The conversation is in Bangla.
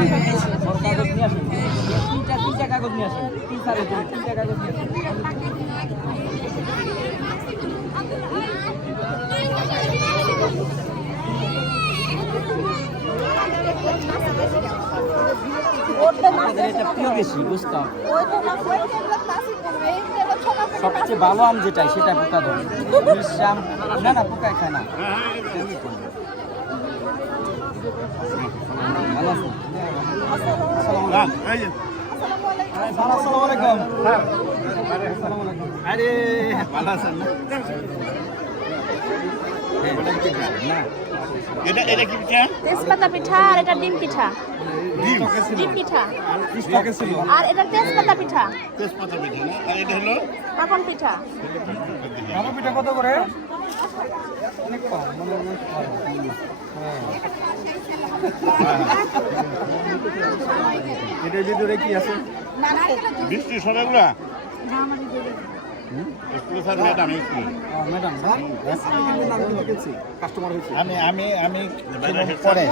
কাগজ নিয়ে আসেন, তিনটা কাগজ নিয়ে আসেন, তিনটা কাগজ নিয়ে আসেন। এটা প্রিয় বেশি বুঝতাম, সবচেয়ে ভালো আম যেটাই সেটা পোকা ধরে, বিশ্রাম না না পোকায় খায় না। ভালো আছেন? আসসালামু আলাইকুম। আরে ভালো আছেন না? এটা কি পিঠা? তেজপাতা পিঠা আর এটা ডিম পিঠা। ডিম পিঠা আর এটা তেজপাতা পিঠা। তেজপাতা পিঠা না? আর এটা হলো কাকন পিঠা। কাকন পিঠা কত করে? অনেক কম, এটার ভিতরে কি আছে? বৃষ্টি সবাইগুলা আমি পরে